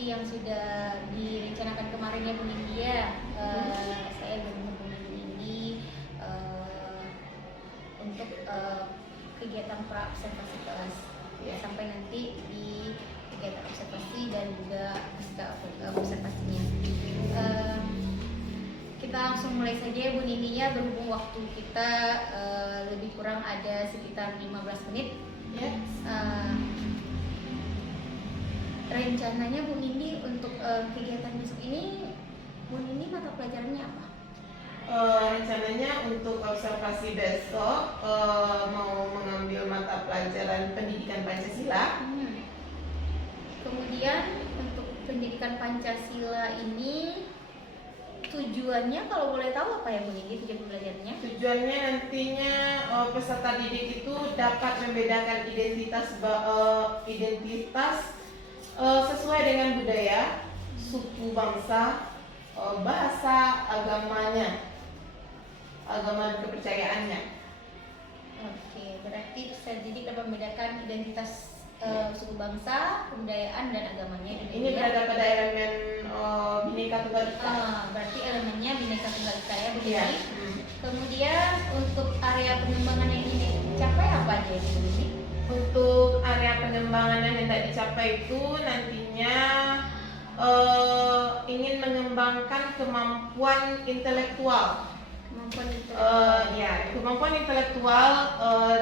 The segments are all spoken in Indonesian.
seperti yang sudah direncanakan kemarin ya Bu Nindya, saya menghubungi Bu Nindi untuk kegiatan pra-observasi kelas ya, sampai nanti di kegiatan observasi dan juga pasca observasinya. Kita langsung mulai saja ya Bu Nindinya, berhubung waktu kita lebih kurang ada sekitar 15 menit. Rencananya Bu Nindi untuk kegiatan besok ini, Bu Nindi mata pelajarannya apa? Rencananya untuk observasi besok mau mengambil mata pelajaran pendidikan Pancasila. Kemudian untuk pendidikan Pancasila ini tujuannya kalau boleh tahu apa ya Bu Nindi, tujuan belajarnya? Tujuannya nantinya peserta didik itu dapat membedakan identitas sesuai dengan budaya, suku bangsa, bahasa, agamanya, agama dan kepercayaannya. Oke, berarti peserta didik dapat membedakan identitas suku bangsa, kebudayaan dan agamanya. Ini berada pada elemen Bhinneka Tunggal Ika. Berarti elemennya Bhinneka Tunggal Ika ya Bu Nindi. Ya. Kemudian untuk area pengembangan yang ini dicapai apa aja Bu Nindi? Untuk area pengembangan yang hendak dicapai itu nantinya ingin mengembangkan kemampuan intelektual. Kemampuan intelektual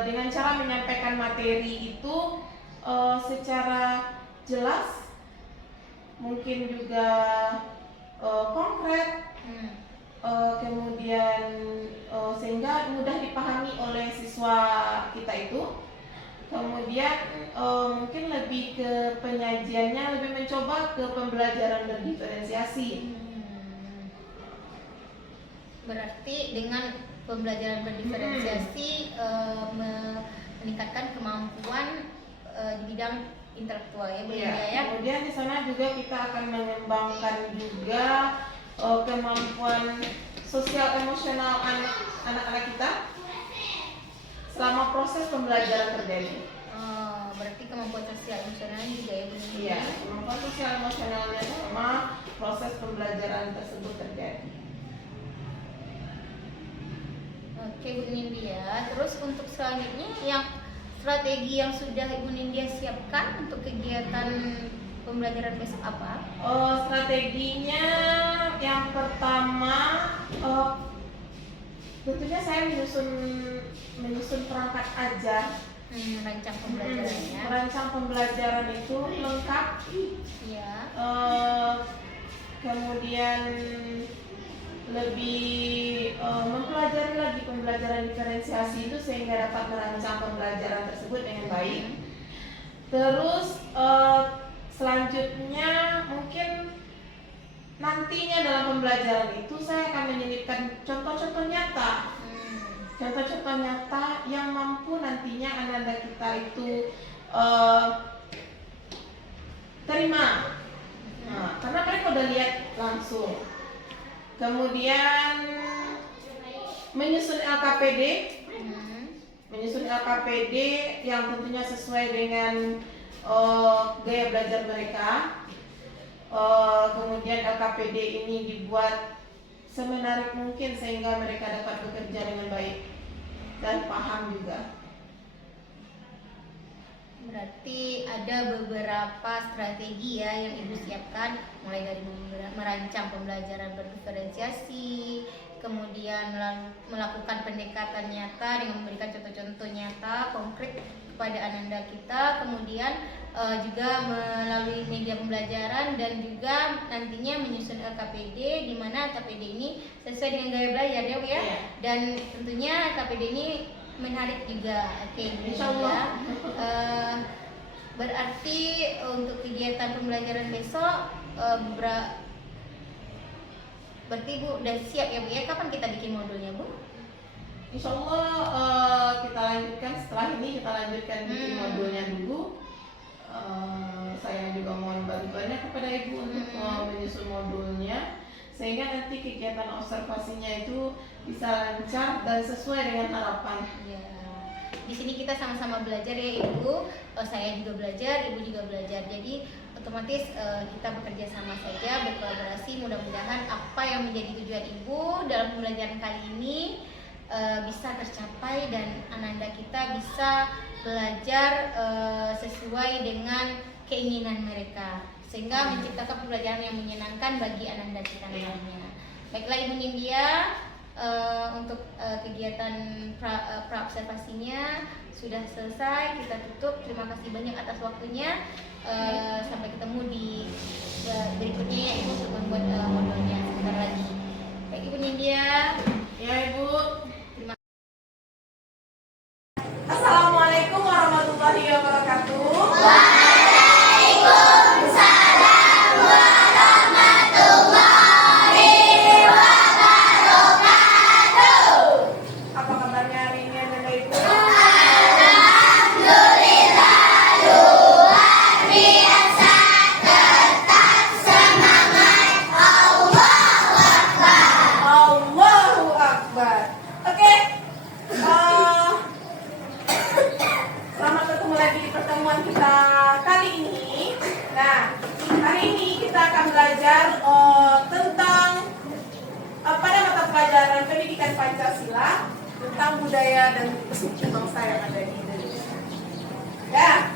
dengan cara menyampaikan materi itu secara jelas, mungkin juga konkret, kemudian sehingga mudah dipahami oleh siswa kita itu. Kemudian mungkin lebih ke penyajiannya, lebih mencoba ke pembelajaran berdiferensiasi. Berarti dengan pembelajaran berdiferensiasi meningkatkan kemampuan di bidang intelektual ya Bu Nindi ya. Kemudian di sana juga kita akan mengembangkan juga kemampuan sosial emosional anak-anak kita selama proses pembelajaran terjadi. Berarti kemampuan sosial emosional juga ya Bu Nindi. Iya, kemampuan sosial emosionalnya selama proses pembelajaran tersebut terjadi. Oke Bu Nindi ya. Terus untuk selanjutnya yang strategi yang sudah Ibu Nindya siapkan untuk kegiatan pembelajaran besok apa? Strateginya yang pertama tentunya saya menyusun perangkat ajar, merancang pembelajarannya. Merancang pembelajaran itu lengkap. Ya. Kemudian lebih mempelajari lagi pembelajaran diferensiasi itu sehingga dapat merancang pembelajaran tersebut dengan baik. Terus selanjutnya mungkin nantinya dalam pembelajaran itu saya akan menyelipkan contoh-contoh nyata. Contoh-contoh nyata yang mampu nantinya anak-anak kita itu terima. Karena mereka udah lihat langsung. Kemudian menyusun LKPD, yang tentunya sesuai dengan gaya belajar mereka. Kemudian LKPD ini dibuat semenarik mungkin sehingga mereka dapat bekerja dengan baik dan paham juga. Berarti ada beberapa strategi ya yang Ibu siapkan, mulai dari merancang pembelajaran berdiferensiasi, kemudian melakukan pendekatan nyata dengan memberikan contoh-contoh nyata konkret kepada anak-anak kita, kemudian juga melalui media pembelajaran dan juga nantinya menyusun LKPD, di mana LKPD ini sesuai dengan gaya belajar ya Bu ya. Dan tentunya LKPD ini menarik juga. Oke, insyaallah. Berarti untuk kegiatan pembelajaran besok berarti Bu udah siap ya Bu ya? Kapan kita bikin modulnya Bu? Insyaallah kita lanjutkan setelah ini, kita lanjutkan bikin modulnya dulu. Saya juga mohon bantuannya kepada Ibu untuk menyusun modulnya sehingga nanti kegiatan observasinya itu bisa lancar dan sesuai dengan harapan. Ya. Di sini kita sama-sama belajar ya Ibu. Saya juga belajar, Ibu juga belajar. Jadi otomatis kita bekerja sama saja, berkolaborasi. Mudah-mudahan apa yang menjadi tujuan ibu dalam pembelajaran kali ini bisa tercapai dan Ananda kita bisa belajar sesuai dengan keinginan mereka, sehingga menciptakan pembelajaran yang menyenangkan bagi Ananda kita nantinya. Baiklah Ibu Nindya, untuk kegiatan pra-observasinya sudah selesai, kita tutup. Terima kasih banyak atas waktunya. Sampai ketemu di berikutnya ya Ibu untuk membuat modulnya sebentar lagi. Baik Ibu Nindya. Ya Ibu. Assalamualaikum warahmatullahi wabarakatuh. Waalaikumsalam warahmatullahi wabarakatuh. Apa kabarnya hari ini Ananda Ibu? Alhamdulillah luar biasa, tetap semangat. Allahu Akbar. Allahu Akbar. Oke. Selamat ketemu lagi di pertemuan kita kali ini. Nah, hari ini kita akan belajar tentang pada mata pelajaran pendidikan Pancasila tentang budaya dan suku bangsa yang ada di Indonesia. Ya,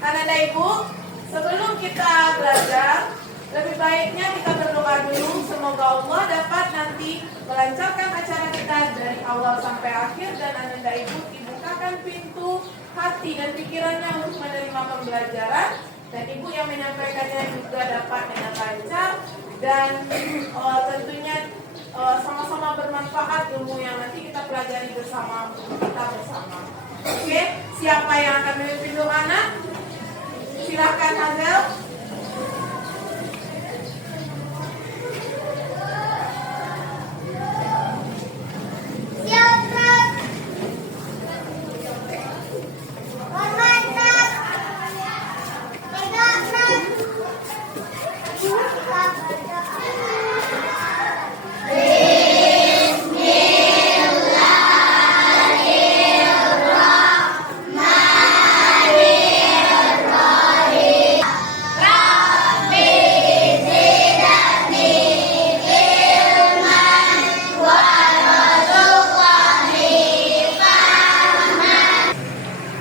Ananda Ibu, sebelum kita belajar, lebih baiknya kita berdoa dulu. Semoga Allah dapat nanti melancarkan acara kita dari awal sampai akhir dan Ananda Ibu dibukakan pintu hati dan pikirannya untuk menerima pembelajaran, dan Ibu yang menyampaikannya juga dapat dengan lancar dan tentunya sama-sama bermanfaat ilmu yang nanti kita pelajari bersama kita bersama. Oke, siapa yang akan memimpin doa anak? Silakan Hazel.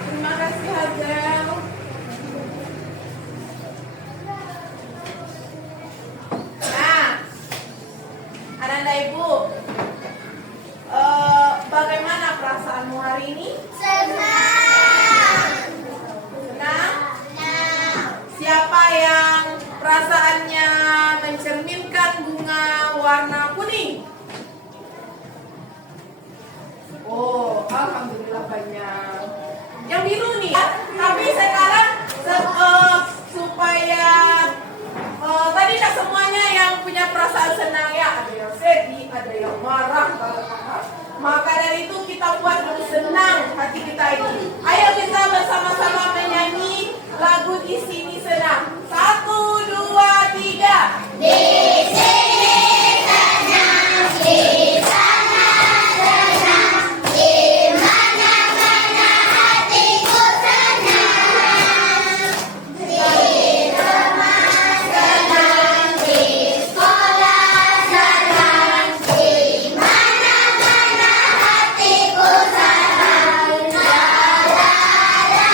Terima kasih Hazel. Nah, Ananda Ibu, bagaimana perasaanmu hari ini? Senang. Senang? Siapa yang perasaannya mencerminkan bunga warna kuning? Oh, alhamdulillah banyak. Yang biru nih. Tapi sekarang supaya tadi tak semuanya yang punya perasaan senang ya, ada yang sedih, ada yang marah. Maka dari itu kita buat dulu senang hati kita ini. Ayo kita bersama-sama menyanyi lagu Di Sini Senang. 1, 2, 3. Di sini senang, di sana senang, di mana-mana hatiku senang. Di rumah senang, di sekolah senang, di mana-mana hatiku senang. La la la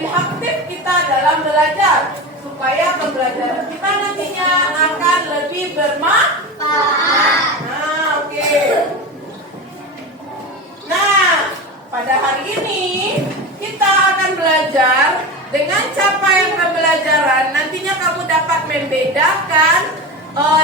lebih aktif kita dalam belajar supaya pembelajaran kita nantinya akan lebih bermanfaat. Nah, oke. Nah, pada hari ini kita akan belajar dengan capaian pembelajaran. Nantinya kamu dapat membedakan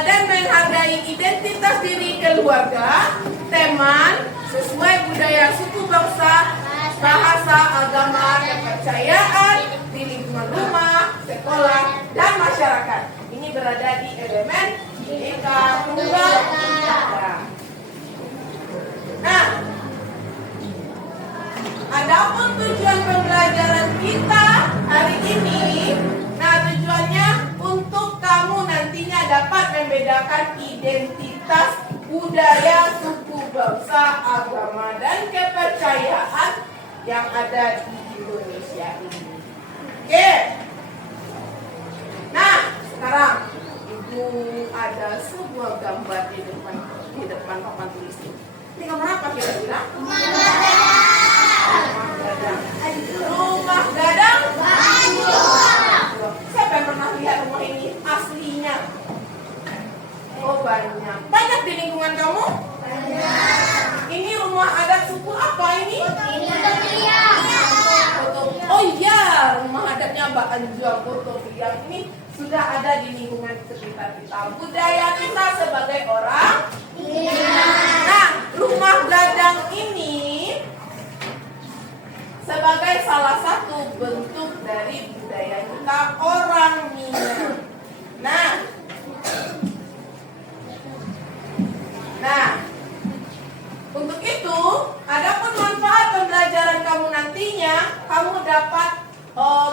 dan menghargai identitas diri keluarga, teman, sesuai budaya suku bangsa, bahasa, agama, kepercayaan, di lingkungan rumah, sekolah, dan masyarakat. Ini berada di elemen Bhinneka Tunggal Ika. Nah, adapun tujuan pembelajaran kita hari ini, nah tujuannya untuk kamu nantinya dapat membedakan identitas budaya, suku, bangsa, agama, dan kepercayaan yang ada di Indonesia ini. Oke. Nah, sekarang Ibu ada sebuah gambar di depan papan tulis ini. Ini gambar apa kira-kira? Rumah gadang Banjuang. Siapa yang pernah lihat rumah ini aslinya? Oh, banyak. Banyak di lingkungan kamu? Banyak. Ini rumah adat suku apa ini? Oh iya, rumah adatnya Banjuang Koto Biang ini sudah ada di lingkungan sekitar kita. Budaya kita sebagai orang. Nah, rumah gadang ini sebagai salah satu bentuk dari budaya kita orang Minang. Nah, untuk itu, adapun manfaat pembelajaran kamu nantinya, kamu dapat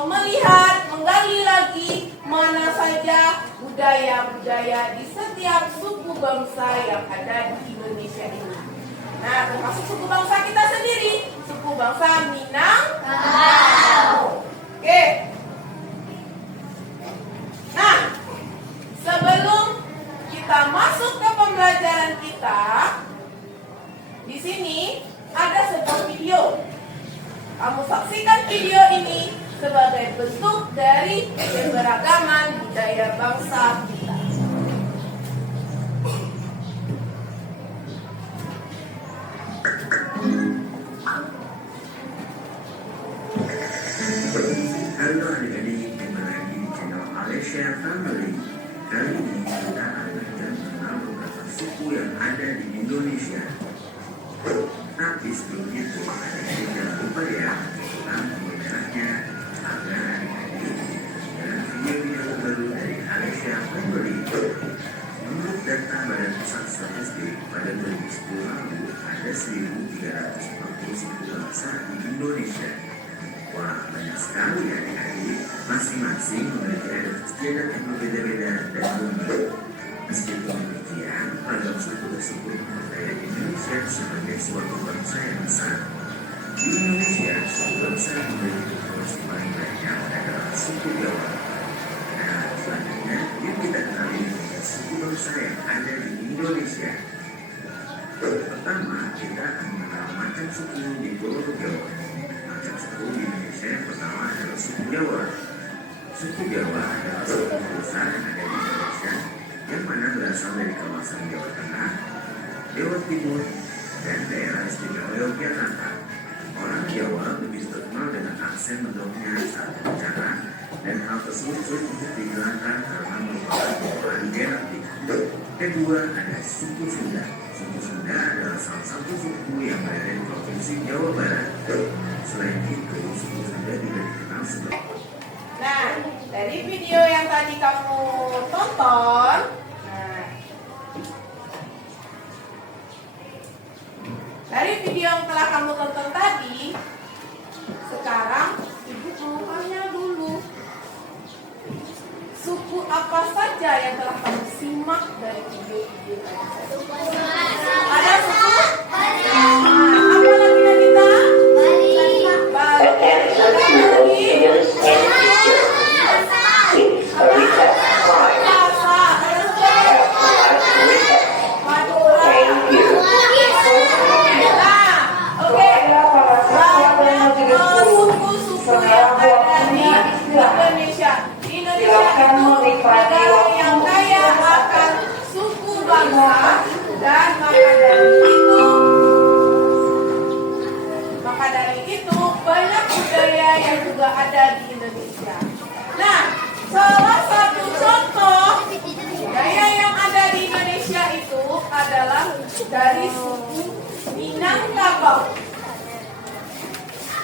melihat, menggali lagi mana saja budaya-budaya di setiap suku bangsa yang ada di Indonesia ini. Nah, termasuk suku bangsa kita sendiri, suku bangsa Minangkabau. Oke. Nah, sebelum kita masuk ke pembelajaran kita, di sini ada sebuah video. Kamu saksikan video ini sebagai bentuk dari keberagaman budaya bangsa kita. Halo adik-adik, kembali lagi di channel Alessia Family. Kali ini kita akan belajar mengenal beberapa suku yang ada di Indonesia. Tapi sebelum itu, adik-adik jangan lupa ya, tentang pembelajarannya agar adik-adik dan video-video terbaru dari Alessia Family. Menurut data Badan Pusat Statistik, pada 2010 lalu ada 1.340 suku bangsa di Indonesia. Wah, banyak sekali ya adik-adik. Masing-masing memiliki adat istiadat yang berbeda-beda dan unik. Meskipun demikian, ragam suku tersebut mempercayai Indonesia sebagai suatu bangsa yang besar. Di Indonesia, suku bangsa yang memiliki populasi paling banyak adalah suku Jawa. Nah, selanjutnya, yuk kita kenali suku bangsa yang ada di Indonesia. Pertama, kita akan mengenal macam suku di Pulau Jawa. Macam suku di Indonesia yang pertama adalah suku Jawa. Suku Jawa adalah suku besar yang ada di Indonesia, yang mana berasal dari kawasan Jawa Tengah, Jawa Timur, dan daerah istimewa Yogyakarta. Orang Jawa lebih terkenal dengan aksen mendongnya saat berbicara, dan hal tersebut sulit untuk dihilangkan karena merupakan bawaan genetik. Kedua, ada suku Sunda. Suku Sunda adalah salah satu suku yang berada di Provinsi Jawa Barat. Selain itu, suku Sunda juga dikenal sebagai... Nah, dari video yang tadi kamu tonton, dari video yang telah kamu tonton tadi, sekarang Ibu mau tanya dulu, suku apa saja yang telah kamu simak dari video-video tadi? Ada suku? Apa lagi Nagita? Bali. Suku-suku yang ada dari suku Minangkabau.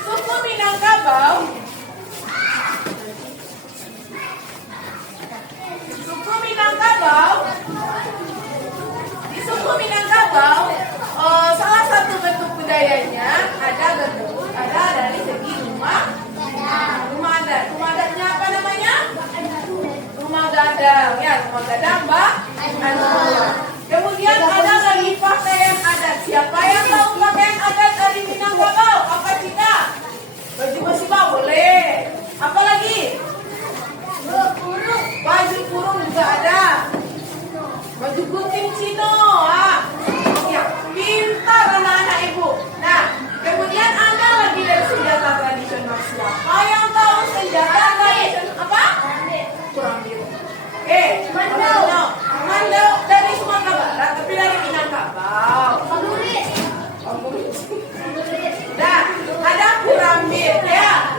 Suku Minangkabau. Suku Minangkabau. Di suku Minangkabau, salah satu bentuk budayanya ada dari segi rumah adat. Rumah adatnya apa namanya? Rumah gadang, ya, rumah gadang, Mbak. Kemudian ada lagi pakaian adat. Siapa yang tahu pakaian adat dari Minangkabau? Apa kita? Baju musibah boleh. Apa lagi? Baju kurung juga ada. Baju gunting Cino. Ya, pintar anak-anak ibu. Nah, kemudian ada lagi dari senjata tradisional. Siapa yang tahu senjata tradisional apa? Kurang biru. Mandau dari Sumatera Barat, tapi dari Minangkabau. Nah, ada kurambir, ya.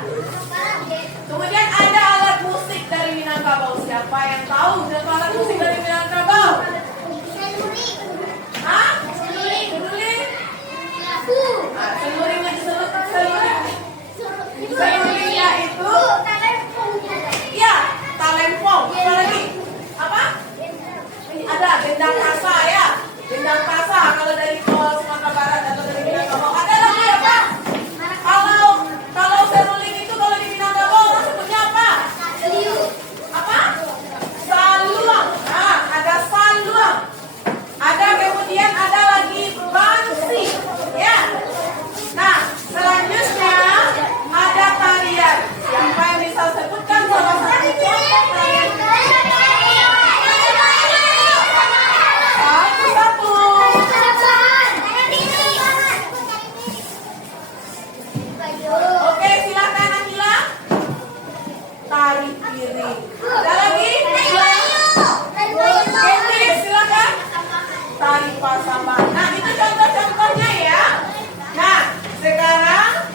Kemudian ada alat musik dari Minangkabau. Siapa yang tahu alat musik dari Minangkabau? Hah? Seluring? Seluring aja seluringnya itu? Ya, talempong. Apa lagi? Apa? Ada dendang kasa, ya. Dendang kasa kalau dari Sumatera Barat atau dari Minangkabau. Ada lagi apa? Kalau seruling itu kalau di Minangkabau orang sebutnya apa? Apa? Saluang. Nah, ada saluang. Ada kemudian ada lagi bansi, ya. Nah, selanjutnya ada tarian. Siapa yang bisa sebutkan salah satu contoh tarian? Satu. Oke, silakan Akila. Tari piring. Ada lagi? Oke, silakan. Tari pasaman. Nah, itu contoh-contohnya, ya. Nah, sekarang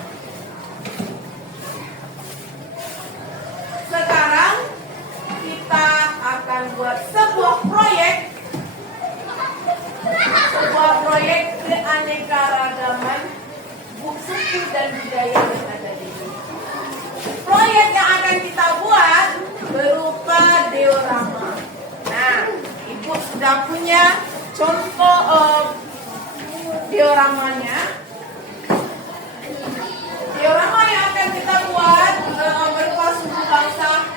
kita akan buat sebuah proyek keanekaragaman suku dan budaya yang ada di sini. Proyek yang akan kita buat berupa diorama. Nah, Ibu sudah punya contoh dioramanya. Diorama yang akan kita buat berupa suku bangsa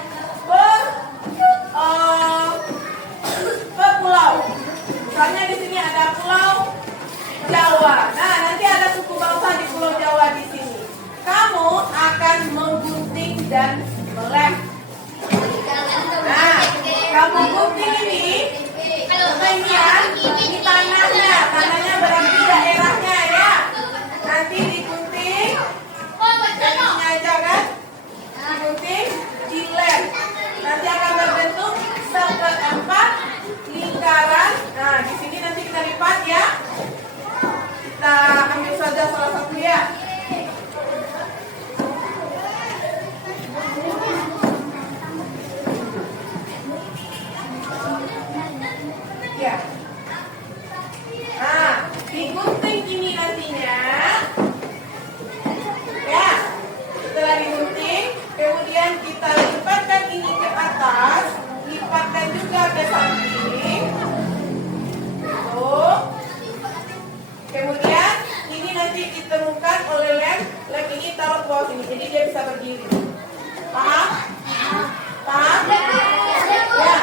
per pulau. Misalnya di sini ada pulau Jawa. Nah, nanti ada suku bangsa di pulau Jawa di sini. Kamu akan menggunting dan melem. Nah, kamu gunting ini tanahnya berarti daerahnya, ya. Nanti digunting, ininya aja kan, digunting, dilem. Nanti akan berbentuk seperempat lingkaran. Nah, di sini nanti kita lipat, ya. Kita ambil saja salah satu, ya. Ya. Nah, digunting ini nantinya. Ya. Setelah digunting, kemudian kita lipatkan ini ke atas, lipatkan juga ke samping. Tuh. Kemudian ini nanti ditemukan oleh lem ini taruh ke bawah sini, jadi dia bisa berdiri. Paham? Paham? Ya.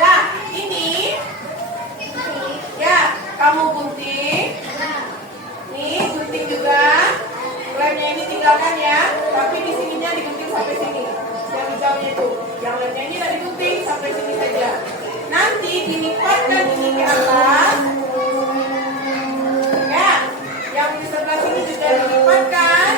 Nah, ini ya, kamu gunting. Nih, gunting juga. Lemnya ini tinggalkan, ya. Tapi di sininya digunting sampai sini. Yang hijaunya itu. Yang lemnya ini tidak digunting sampai sini saja. Nanti dilipatkan ini ke atas. Ya, yang di sebelah sini juga dilipatkan.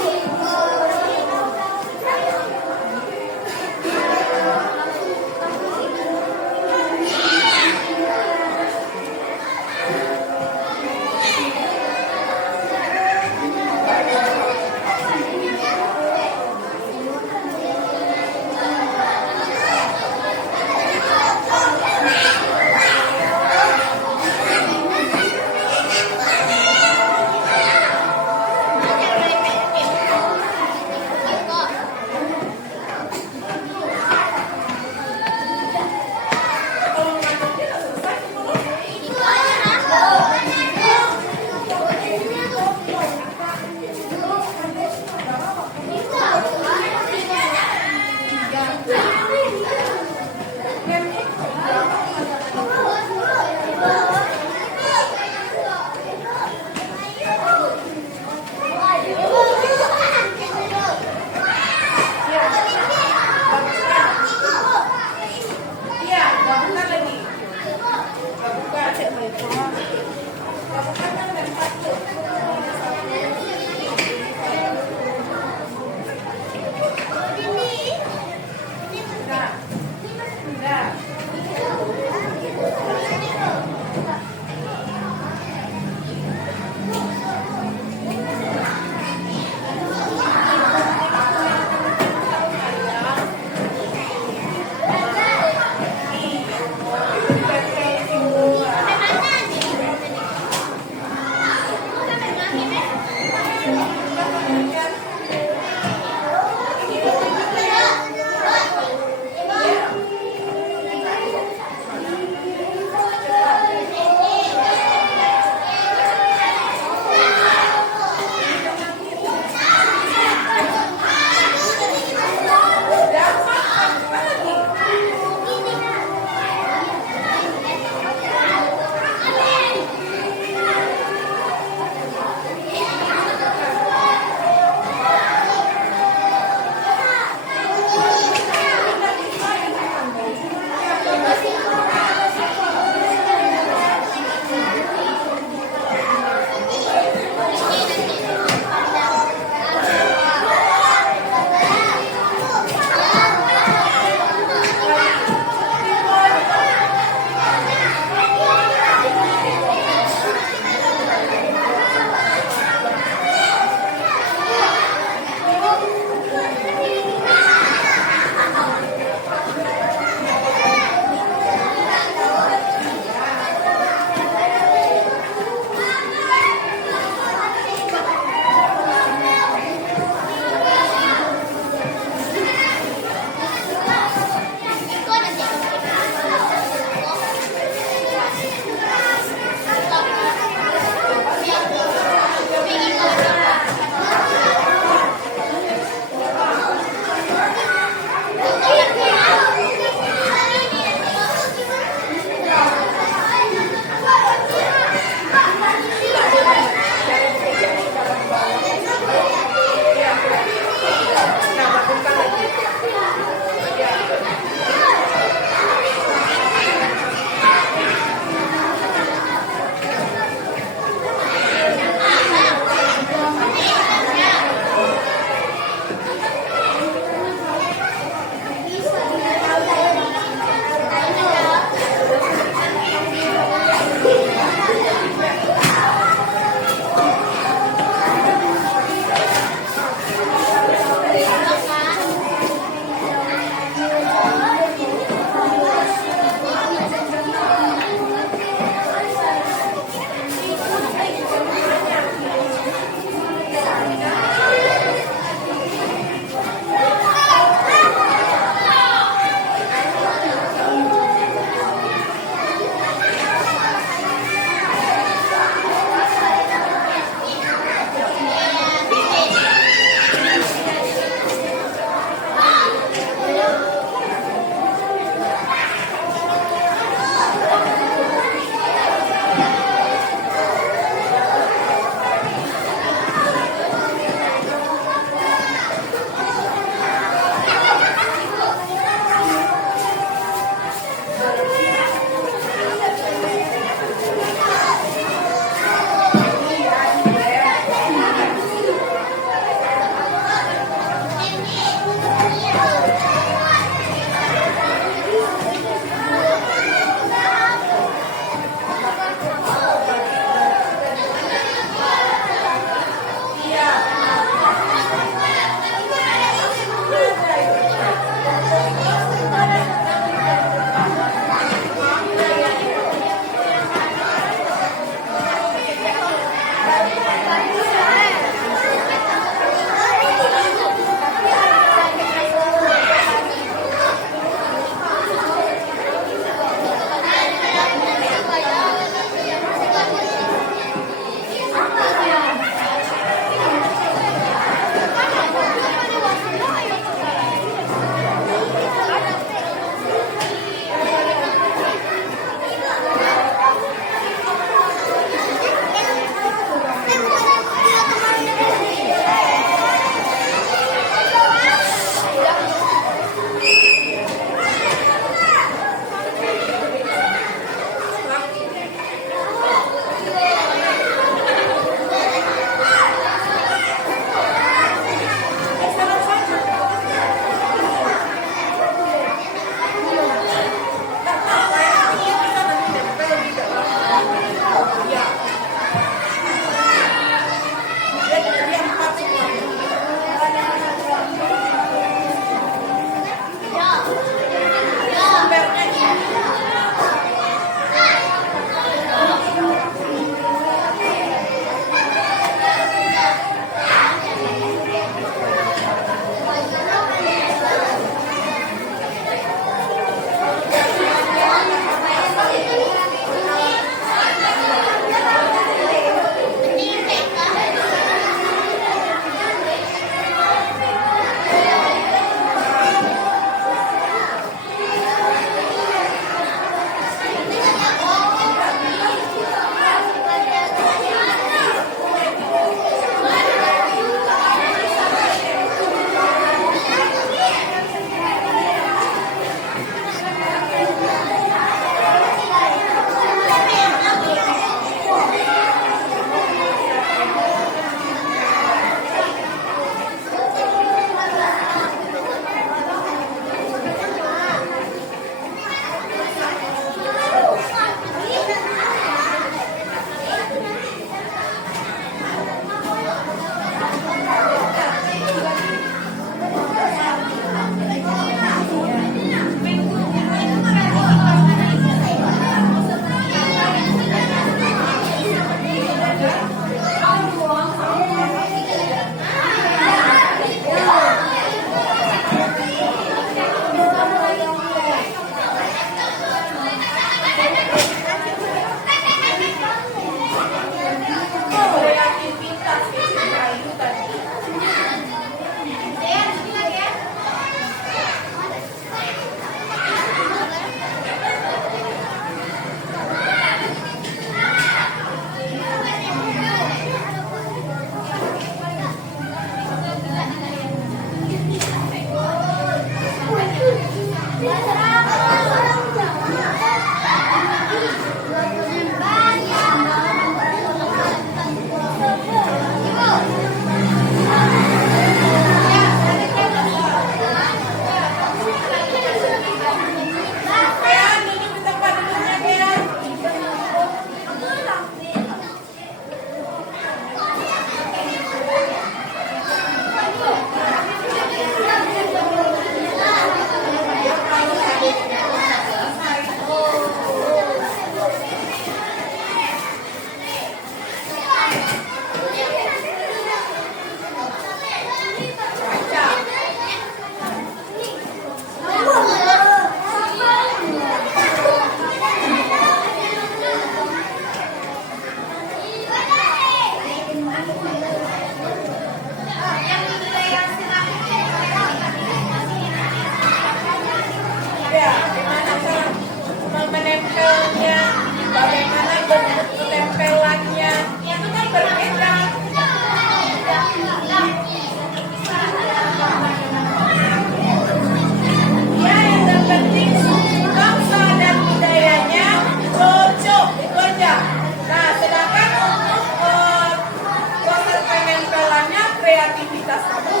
aktivitas kamu?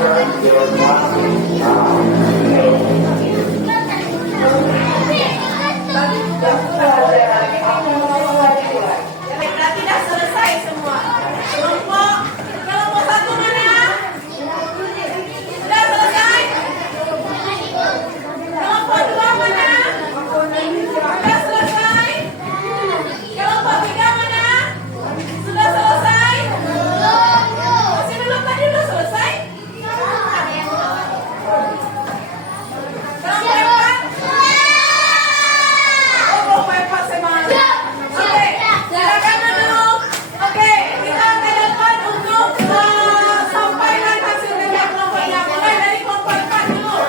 Berarti dah selesai semua. Kelompok satu mana? Sudah selesai? Kelompok dua mana? Sudah selesai? Kelompok tiga mana? Sudah selesai? Masih belum, tadi udah selesai? Kelompok empat? Oh, kelompok empat semangat. Oke, silakan duduk. Oke, kita ke depan untuk sampaikan hasil kerja kelompoknya. Mulai dari kelompok empat dulu.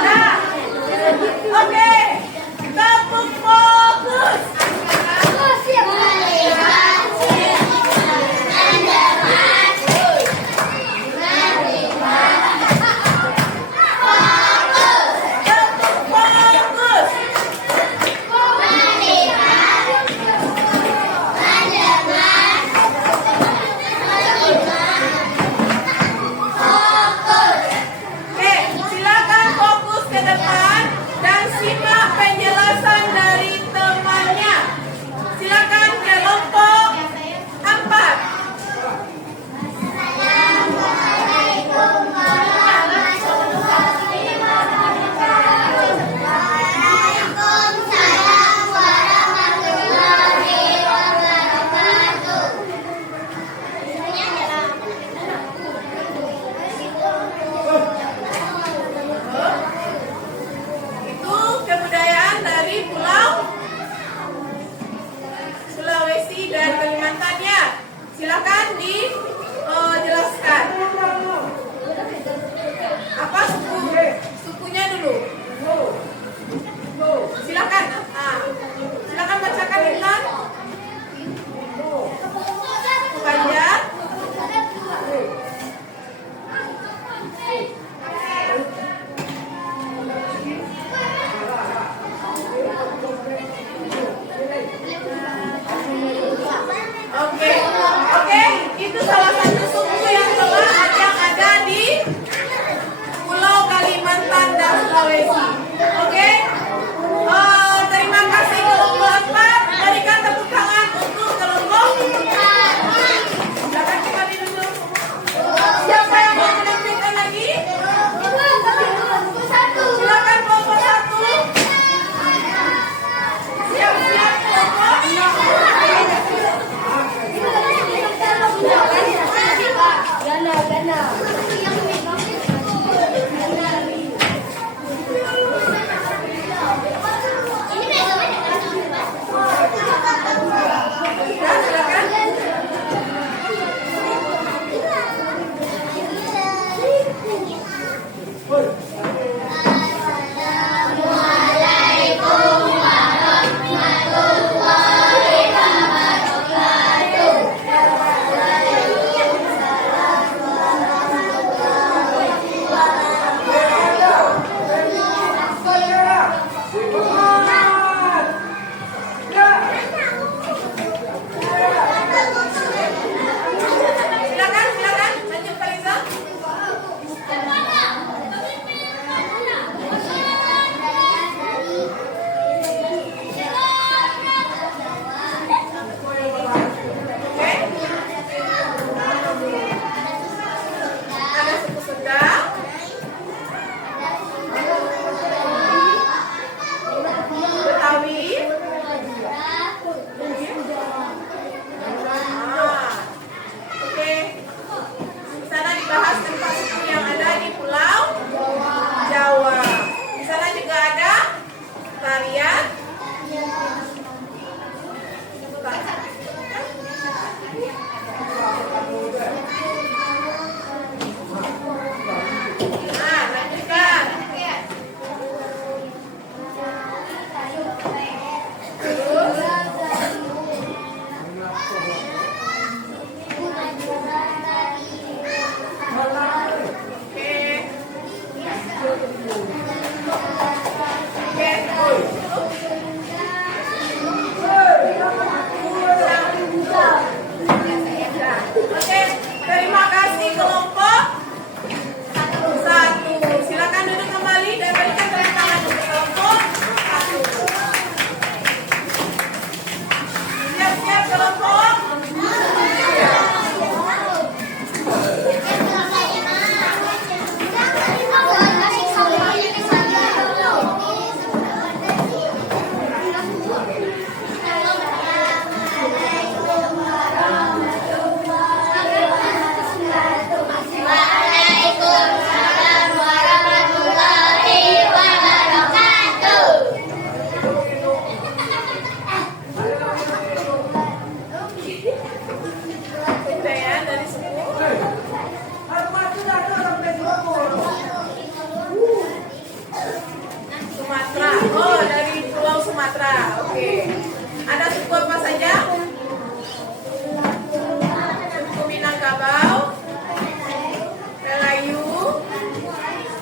Nah, oke, tepuk fokus. Tepuk fokus. Oke, silakan fokus ke depan dan simak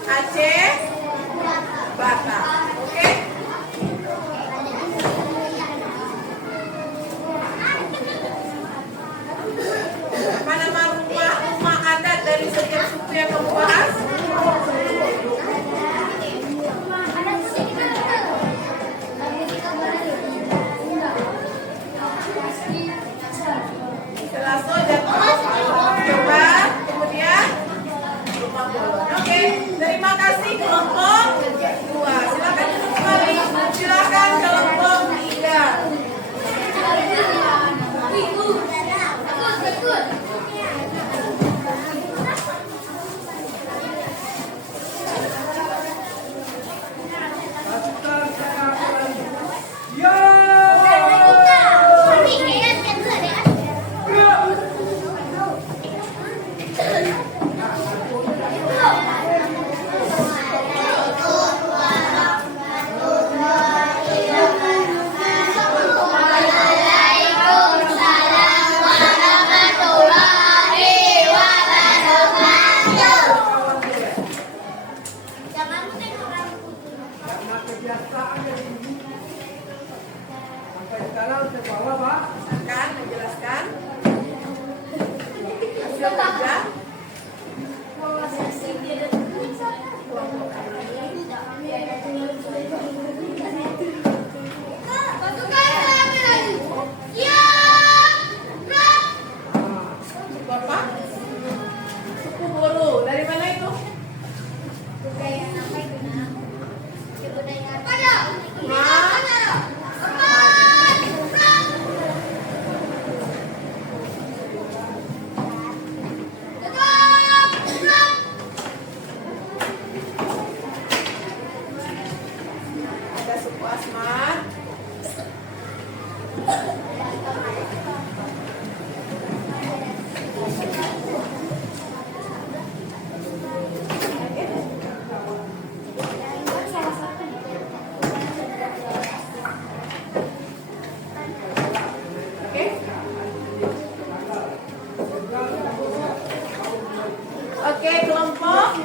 Aceh, Batak. Oke? Apa nama rumah adat dari setiap suku yang kamu bahas? Selaso dan coba kemudian rumah bolon. Oke, terima kasih kelompok 2. Silakan duduk kembali. Silakan kelompok 3. Akan menjelaskan hasil kerja Bapak suku Buru. Dari mana itu? Ada suku Asmat. Oke, kelompok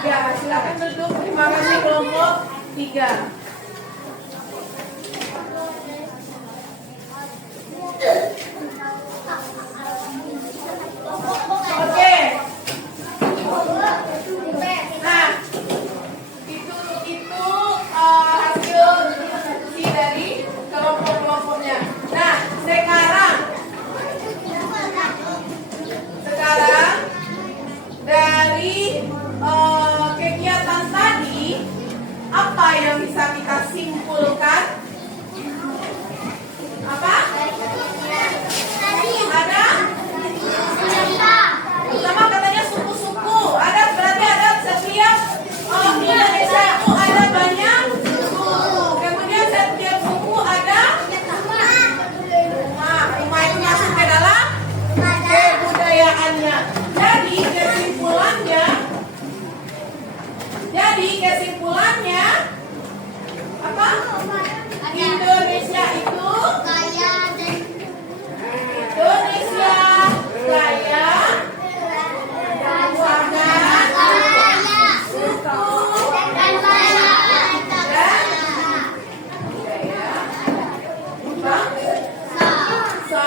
3. Silakan duduk. Terima kasih kelompok 3. Oke. Nah, itu hasil diskusi dari kelompok-kelompoknya. Nah, sekarang dari kegiatan tadi, apa yang bisa kita simpulkan? Apa? Ada? Pertama katanya suku-suku. Ada, berarti ada setiap Indonesia itu ada banyak suku. Kemudian setiap suku ada rumah. Rumah itu masuk ke dalam kebudayaannya. Jadi kesimpulannya apa? Indonesia itu kaya keuangan, suku, dan budaya bangsa.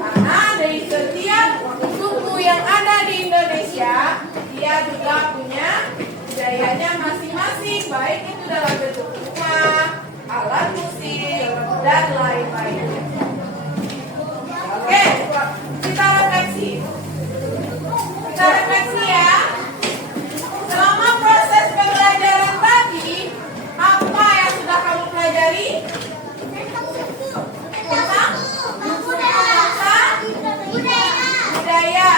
Karena dari setiap suku yang ada di Indonesia, dia juga punya budayanya masing-masing, baik itu dalam bentuk rumah, alat musik, dan lain-lain. Oke, kita refleksi. Kita refleksi ya. Selama proses pembelajaran tadi, apa yang sudah kamu pelajari? Tentang budaya.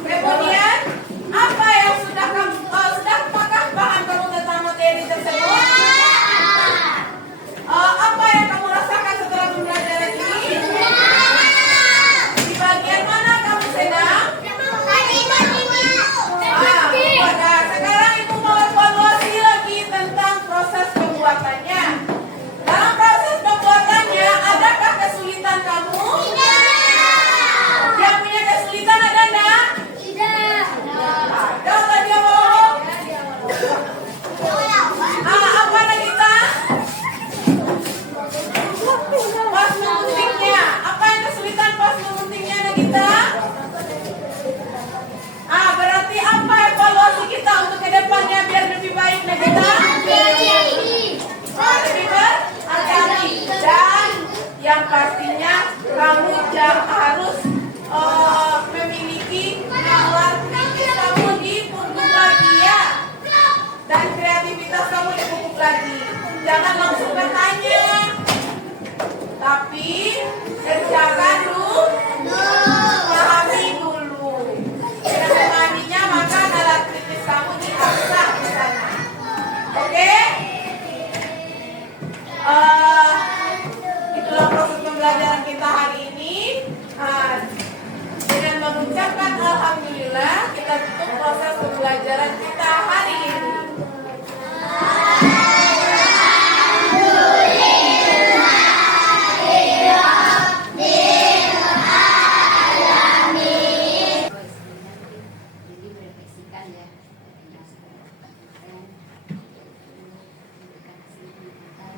Kemudian apa yang sudah apakah paham kamu tentang materi tersebut? Apa yang kamu rasakan setelah pembelajaran ini? Di bagian mana pembelajaran kita hari ini. Jadi merefleksikan ya yang sudah dapat kemarin, memberikan hasil peningkatan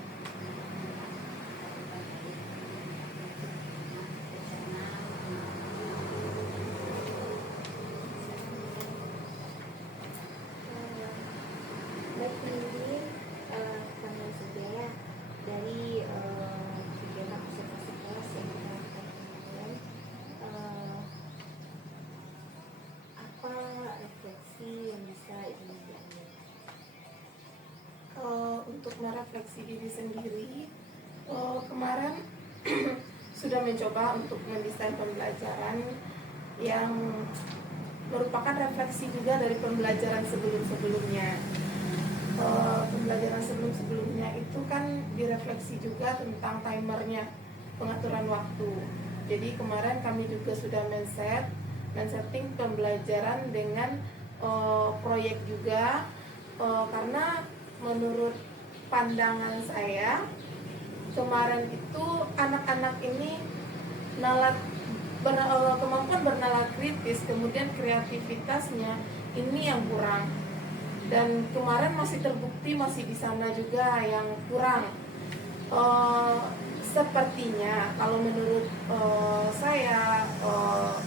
baik ini kami sudah ya dari kegiatan observasi kelas yang kita lakukan kemarin, apa refleksi yang bisa ibu diambil? Untuk merefleksi diri sendiri, kemarin sudah mencoba untuk mendesain pembelajaran yang merupakan refleksi juga dari pembelajaran sebelum-sebelumnya. Pembelajaran sebelum-sebelumnya itu kan direfleksi juga tentang timernya, pengaturan waktu. Jadi kemarin kami juga sudah men-setting pembelajaran dengan proyek juga, karena menurut pandangan saya kemarin itu anak-anak ini kemampuan bernalar kritis, kemudian kreativitasnya ini yang kurang, dan kemarin masih terbukti masih di sana juga yang kurang. Sepertinya kalau menurut saya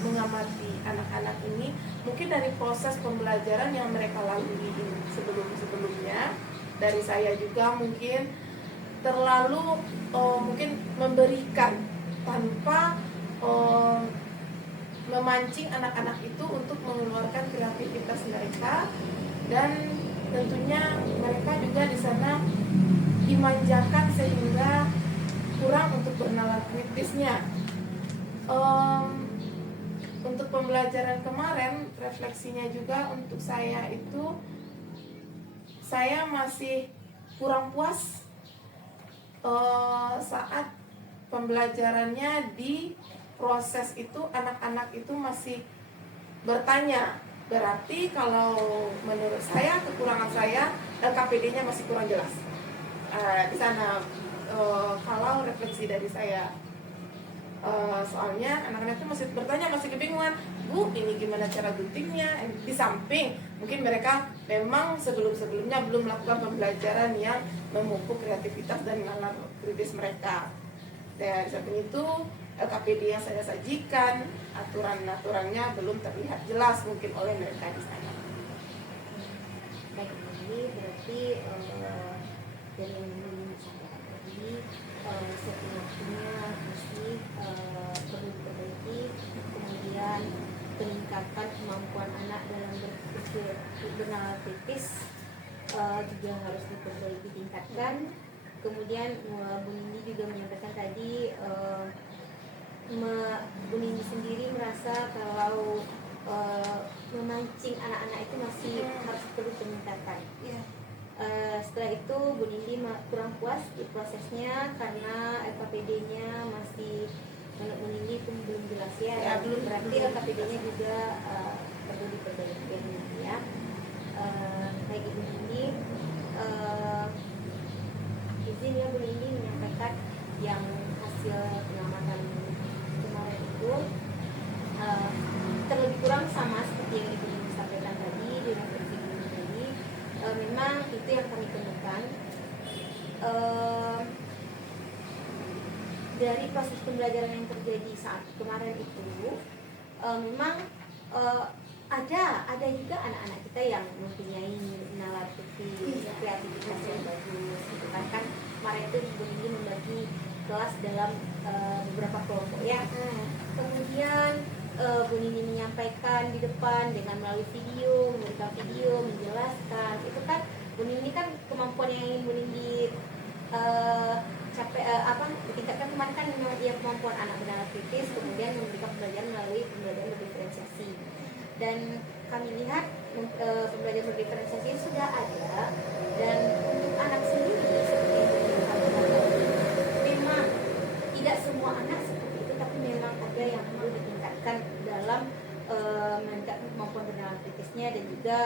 mengamati anak-anak ini, mungkin dari proses pembelajaran yang mereka lalui sebelum-sebelumnya, dari saya juga mungkin terlalu mungkin memberikan tanpa memancing anak-anak itu untuk mengeluarkan kreativitas mereka, dan tentunya mereka juga di sana dimanjakan sehingga kurang untuk bernalar kritisnya. Untuk pembelajaran kemarin, refleksinya juga untuk saya itu, saya masih kurang puas saat pembelajarannya di proses itu anak-anak itu masih bertanya. Berarti kalau menurut saya, kekurangan saya, LKPD-nya masih kurang jelas. Di sana kalau refleksi dari saya, soalnya anak-anak itu masih bertanya, masih kebingungan, Bu, ini gimana cara guntingnya? Di samping mungkin mereka memang sebelum-sebelumnya belum melakukan pembelajaran yang memupuk kreativitas dan nalar kritis mereka. Dan di samping itu LKPD yang saya sajikan, aturan-aturannya belum terlihat jelas mungkin oleh mereka di sana. Baik, ini berarti dari yang disampaikan tadi, setiap waktunya mesti perlu diperbaiki, kemudian peningkatan kemampuan anak dalam berpikir bernalar kritis juga harus diperbaiki, tingkatkan. Kemudian Bu Nindi juga menyampaikan tadi, Bu Nindi sendiri merasa kalau memancing anak-anak itu masih harus perlu peningkatan. Setelah itu Bu Nindi kurang puas di prosesnya karena LKPD-nya masih menurut Bu Nindi itu belum jelas ya, belum, berarti LKPD-nya juga perlu diperbaiki ya Bu Nindi ya. Baik Ibu Nindi, izin ya Bu Nindi menyampaikan yang hasil pengamatan kemarin itu terlebih kurang sama seperti yang Ibu Nindi sampaikan tadi di refleksi Bu Nindi. Memang itu yang kami temukan dari proses pembelajaran yang terjadi saat kemarin itu. Memang ada juga anak-anak kita yang mempunyai nalar kritis, kreativitas yang bagus gitu kan. Kemarin itu Bu Nindi membagi kelas dalam beberapa kelompok ya. Kemudian Bu Nindi menyampaikan di depan dengan melalui video, memberikan video, menjelaskan. Itu kan Bu Nindi kan kemampuan yang Bu Nindi ditingkatkan kemarin kan memang dia kemampuan anak bernalar kritis, kemudian memberikan pembelajaran melalui pembelajaran berdiferensiasi. Dan kami lihat pembelajaran berdiferensiasi sudah ada, dan untuk anak sendiri seperti yang memang tidak semua anak seperti itu, tapi memang ada yang perlu ditingkatkan dalam meningkatkan kemampuan bernalar kritisnya dan juga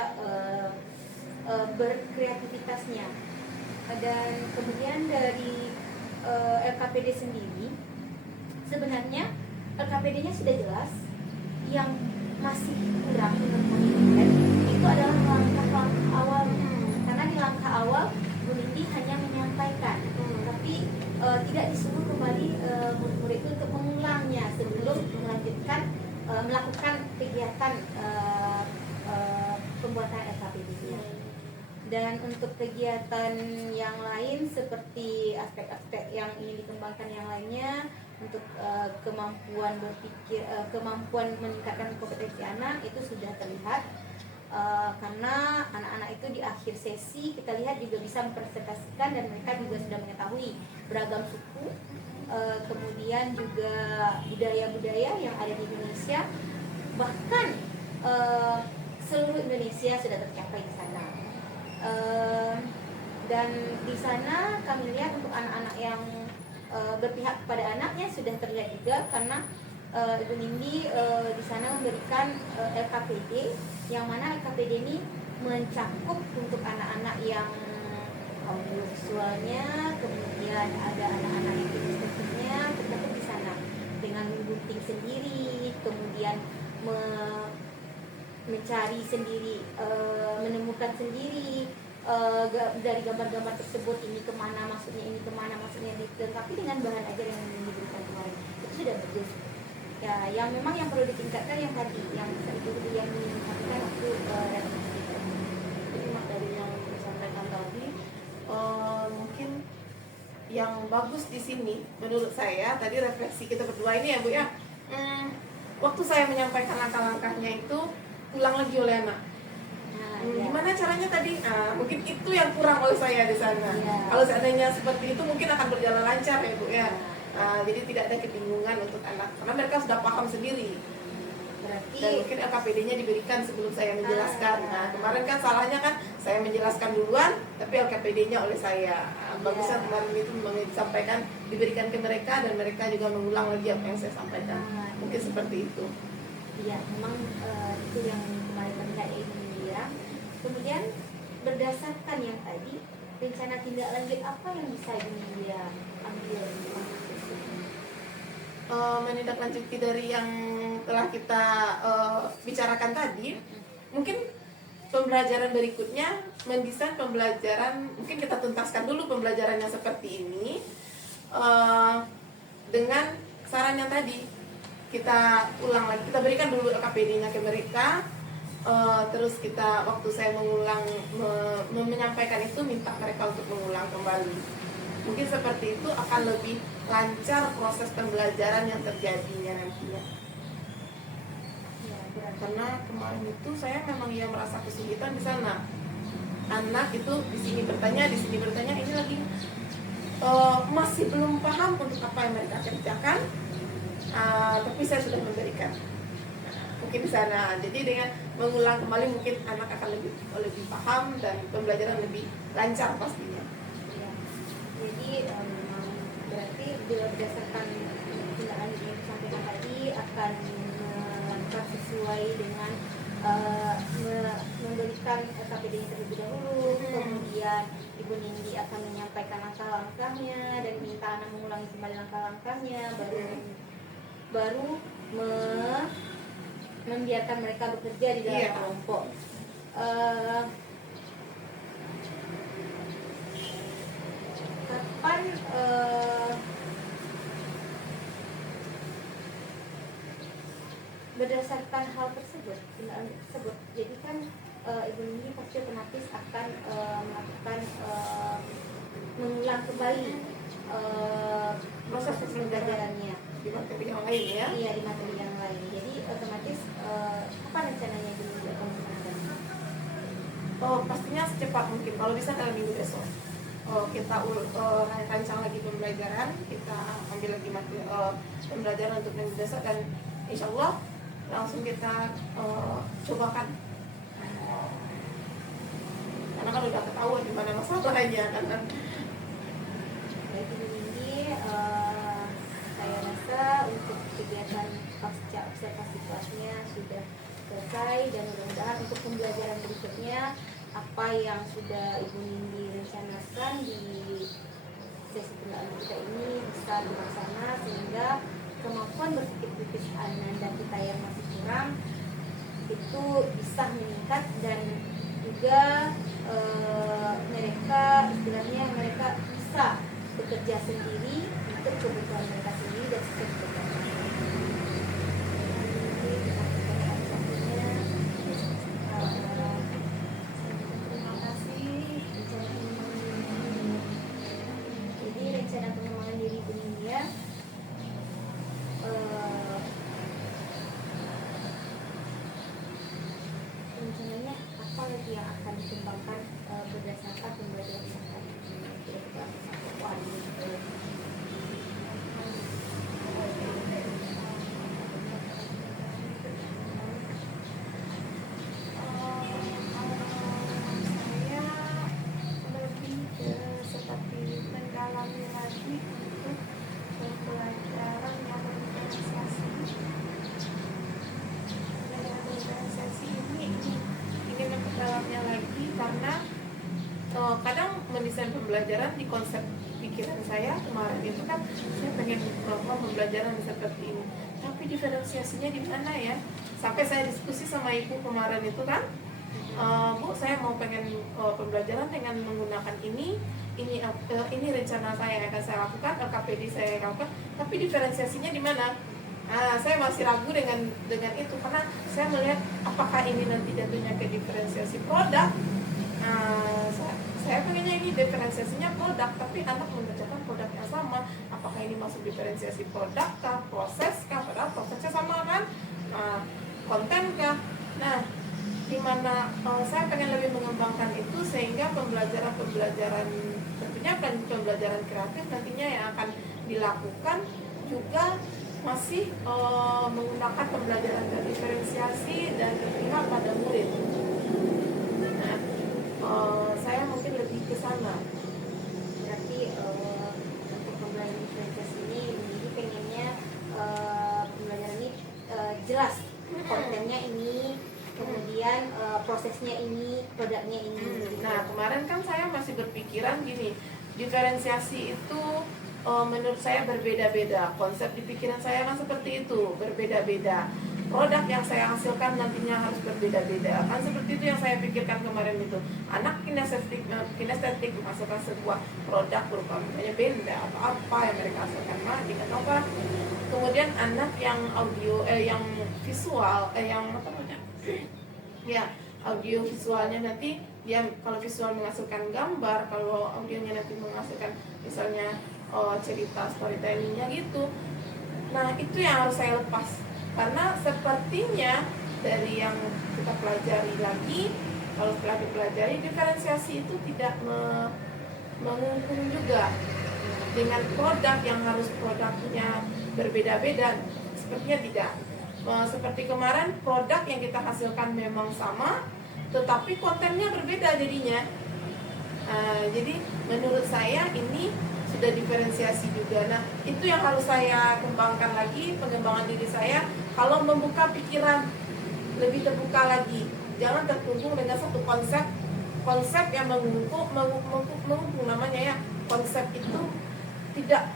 berkreativitasnya. Dan kemudian dari LKPD sendiri, sebenarnya LKPD-nya sudah jelas. Yang masih kurang menurut kami itu adalah langkah-langkah awalnya. Karena di langkah awal Bu Nindi hanya menyampaikan, tapi tidak disuruh kembali murid-murid itu untuk mengulangnya sebelum melanjutkan melakukan kegiatan pembuatan LKPD-nya. Dan untuk kegiatan yang lain seperti aspek-aspek yang ingin dikembangkan yang lainnya, untuk kemampuan berpikir, kemampuan meningkatkan kompetensi anak itu sudah terlihat. Karena anak-anak itu di akhir sesi kita lihat juga bisa mempresentasikan dan mereka juga sudah mengetahui beragam suku, kemudian juga budaya-budaya yang ada di Indonesia, bahkan seluruh Indonesia sudah tercapai di sana. Dan di sana kami lihat untuk anak-anak yang berpihak kepada anaknya sudah terlihat juga, karena Ibu Nindi di sana memberikan LKPD, yang mana LKPD ini mencakup untuk anak-anak yang audiovisualnya, kemudian ada anak-anak yang estetiknya tercakup di sana dengan menggunting sendiri, kemudian mencari sendiri, menemukan sendiri dari gambar-gambar tersebut, ini kemana masuknya, ini kemana masuknya, dilengkapi dengan bahan ajar yang diberikan kemarin. Itu sudah bagus. Ya, yang memang yang perlu ditingkatkan yang tadi, yang itu yang disampaikan waktu revisi. Jadi dari yang disampaikan tadi, mungkin yang bagus di sini menurut saya tadi refleksi kita berdua ini ya Bu ya. Waktu saya menyampaikan langkah-langkahnya itu ulang lagi oleh anak. Gimana caranya tadi? Mungkin itu yang kurang oleh saya di sana. Kalau seandainya seperti itu mungkin akan berjalan lancar ya Bu ya. Jadi tidak ada kebingungan untuk anak karena mereka sudah paham sendiri. Berarti Dan mungkin LKPD-nya diberikan sebelum saya menjelaskan. Kemarin kan salahnya kan saya menjelaskan duluan, tapi LKPD-nya oleh saya. Bagusnya kemarin itu disampaikan, diberikan ke mereka dan mereka juga mengulang lagi apa yang saya sampaikan. Mungkin seperti itu. Iya, memang itu yang kemarin terlihat Ibu Indira. Kemudian berdasarkan yang tadi, rencana tindak lanjut apa yang bisa Ibu Indira ambil? Menindaklanjuti dari yang telah kita bicarakan tadi, mungkin pembelajaran berikutnya mendesain pembelajaran, mungkin kita tuntaskan dulu pembelajarannya seperti ini dengan saran yang tadi kita ulang lagi, kita berikan dulu LKPD-nya ke mereka, terus kita waktu saya mengulang menyampaikan itu minta mereka untuk mengulang kembali. Mungkin seperti itu akan lebih lancar proses pembelajaran yang terjadinya nantinya. Karena kemarin itu saya memang merasa kesulitan di sana. Anak itu di sini bertanya, di sini bertanya, ini lagi masih belum paham untuk apa yang mereka kerjakan. Tapi saya sudah memberikan. Mungkin di sana. Jadi dengan mengulang kembali mungkin anak akan lebih paham dan pembelajaran lebih lancar pastinya. Jadi memang berarti berdasarkan tindakan yang disampaikan tadi akan melakukan sesuai dengan memberikan LKPD terlebih dahulu, kemudian Ibu Nindi akan menyampaikan langkah-langkahnya dan minta anak mengulangi kembali langkah-langkahnya, baru membiarkan mereka bekerja di dalam kelompok. Kapan berdasarkan hal tersebut, jadi kan Ibu Nindi pasti otomatis akan melakukan mengulang kembali proses pembelajarannya Di materi yang lain ya? Iya, di materi yang lain. Jadi otomatis apa rencananya Ibu Nindi akan melakukan? Pastinya secepat mungkin. Kalau bisa dalam minggu besok. Kita rancang lagi pembelajaran, kita ambil lagi materi pembelajaran untuk minggu besok dan insya Allah langsung kita cobakan. Karena kan udah ketahuan di mana masalahnya kan. Baik Ibu Nindi, saya rasa untuk kegiatan pasca observasi kelasnya sudah selesai, dan mudah-mudahan untuk pembelajaran berikutnya apa yang sudah Ibu Nindi rencanakan di sesi pendampingan kita ini bisa dilaksana, sehingga kemampuan berpikir kritis Ananda kita yang masih kurang itu bisa meningkat, dan juga mereka bisa bekerja sendiri untuk kebutuhan mereka sendiri dan sesuai kebutuhan. Terima kasih. Jadi rencana pengembangan diri Bu Nindya rencananya apa lagi yang akan dikembangkan berdasarkan pembelajaran yang tadi kita sampaikan gitu. Saya lebih ke seperti mendalami lagi untuk pembelajaran yang berdiferensiasi. Pembelajaran berdiferensiasi ini ingin memperdalamnya lagi, karena kadang mendesain pembelajaran di konsep pikiran saya kemarin itu kan saya pengen melakukan pembelajaran seperti ini, tapi diferensiasinya di mana ya? Sampai saya diskusi sama ibu kemarin itu kan, Bu, saya mau pengen pembelajaran dengan menggunakan ini rencana saya yang akan saya lakukan, LKPD saya lakukan, tapi diferensiasinya di mana? Saya masih ragu dengan itu, karena saya melihat apakah ini nanti jatuhnya ke diferensiasi produk. Saya pengennya ini diferensiasinya produk, tapi anak mengerjakan produk yang sama. Apakah ini masuk diferensiasi produk kah, proses kah? Padahal prosesnya sama kan, konten kah? Nah, dimana saya pengen lebih mengembangkan itu, sehingga pembelajaran tentunya pembelajaran kreatif nantinya yang akan dilakukan juga masih menggunakan pembelajaran diferensiasi dan berpihak pada murid. Nah, saya mungkin lebih ke sana. Berarti untuk pembelajaran diferensiasi ini pengennya pembelajaran ini jelas, kontennya ini, kemudian prosesnya ini, produknya ini. Nah, kemarin kan saya masih berpikiran gini, diferensiasi itu menurut saya berbeda-beda. Konsep di pikiran saya kan seperti itu, berbeda-beda. Produk yang saya hasilkan nantinya harus berbeda-beda. Kan seperti itu yang saya pikirkan kemarin itu. Anak kinestetik masukkan sebuah produk berupa misalnya benda atau apa yang mereka hasilkan, dengan apa. Kemudian anak yang audio, yang visual, yang apa namanya? Ya, audio visualnya nanti dia kalau visual menghasilkan gambar, kalau audionya nanti menghasilkan misalnya cerita storytellingnya gitu. Nah, itu yang harus saya lepas, karena sepertinya dari yang kita pelajari lagi, kalau setelah dipelajari, diferensiasi itu tidak mengungkung juga dengan produk yang harus produknya berbeda-beda. Sepertinya tidak. Seperti kemarin, produk yang kita hasilkan memang sama, tetapi kontennya berbeda jadinya. Jadi menurut saya ini sudah diferensiasi juga. Nah, itu yang harus saya kembangkan lagi, pengembangan diri saya. Kalau membuka pikiran, lebih terbuka lagi. Jangan terkungkung dengan satu konsep yang mengungkung namanya ya. Konsep itu tidak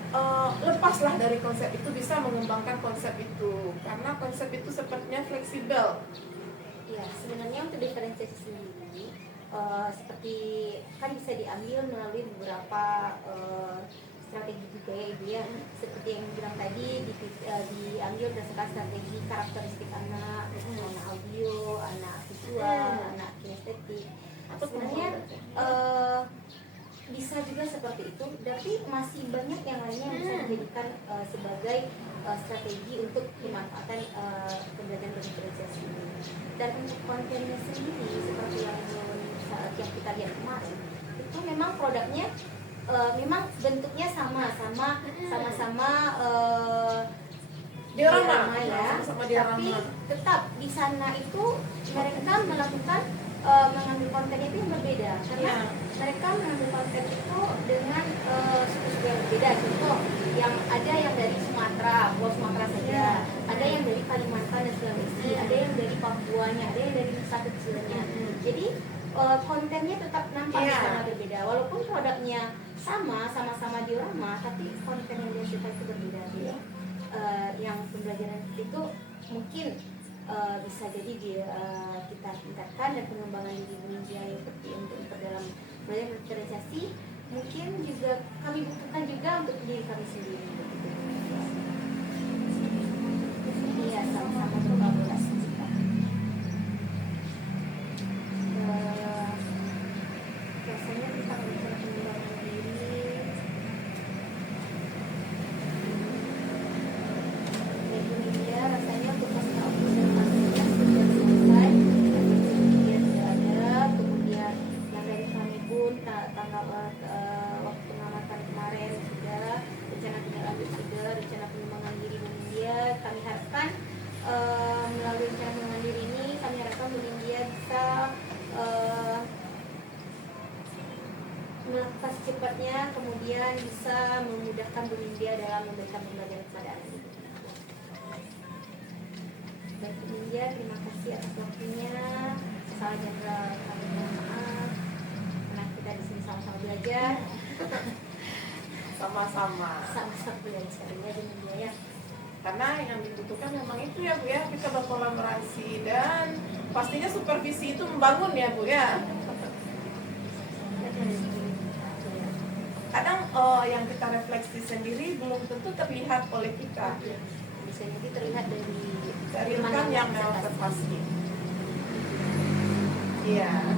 lepaslah dari konsep itu, bisa mengembangkan konsep itu, karena konsep itu sepertinya fleksibel. Ya, sebenarnya untuk diferensiasi sendiri seperti kan bisa diambil melalui beberapa strategi juga ya Ibu ya. Seperti yang bilang tadi, diambil berdasarkan strategi karakteristik anak, anak audio, anak visual, anak kinestetik. Sebenarnya bisa juga seperti itu, tapi masih banyak yang lainnya yang bisa dijadikan sebagai strategi untuk pemanfaatan pembelajaran berdiferensiasi ini. Dan untuk kontennya sendiri seperti yang kita lihat kemarin, itu memang produknya memang bentuknya sama-sama diorama ya, tapi tetap di sana itu mereka melakukan mengambil konten itu yang berbeda, karena mereka mengambil konten itu dengan suku-suku yang berbeda. Contoh yang ada yang dari Sumatera, Pulau Sumatera saja, ada yang dari Kalimantan dan Sulawesi, ada yang dari Papuanya, ada yang dari Nusa kecilnya. Jadi kontennya tetap nampak sangat berbeda, walaupun produknya sama-sama diorama, tapi konten yang dihasilkan itu berbeda. Jadi yang pembelajaran itu mungkin bisa jadi kita tingkatkan, dan pengembangan diri Indonesia yang seperti untuk memperdalam belajar diferensiasi mungkin juga kami butuhkan juga untuk diri kami sendiri. Iya, sama-sama berkolaborasi juga. Biasanya kita bicara pengembangan diri. Indonesia rasanya tugas observasinya sudah selesai, kemudian sudah ada, kemudian yang dari kami pun tanggal waktu pengamatan kemarin sudah, rencana tindak lanjut sudah, rencana pengembangan diri India. Kami harapkan melalui rencana pengembangan diri ini, kami harapkan India bisa melakukan secepatnya, kemudian bisa memudahkan India dalam memberikan pembelajaran kepada anak. Baik India, terima kasih atas waktunya. Salah Jenderal kami mohon maaf karena kita di sini sama-sama belajar. Sama-sama Belajar ya di India ya. karena yang dibutuhkan memang itu ya Bu ya, kita berkolaborasi dan pastinya supervisi itu membangun ya Bu ya. Kadang yang kita refleksi sendiri belum tentu terlihat oleh kita, Bisa jadi terlihat dari rekan yang observasi. Iya.